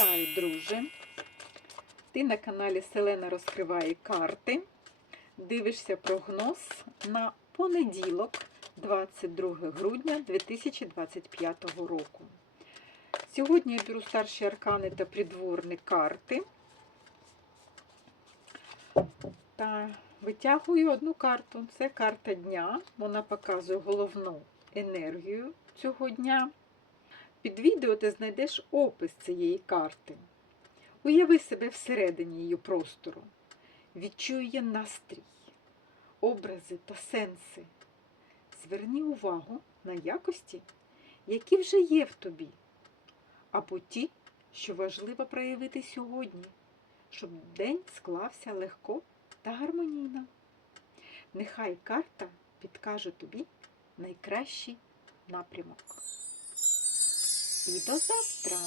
Вітаю, друже! Ти на каналі Селена розкриває карти. Дивишся прогноз на понеділок, 22 грудня 2025 року. Сьогодні я беру старші аркани та придворні карти. Та витягую одну карту. Це карта дня. Вона показує головну енергію цього дня. Під відео ти знайдеш опис цієї карти. Уяви себе всередині її простору. Відчуй її настрій, образи та сенси. Зверні увагу на якості, які вже є в тобі, або ті, що важливо проявити сьогодні, щоб день склався легко та гармонійно. Нехай карта підкаже тобі найкращий напрямок. І до завтра!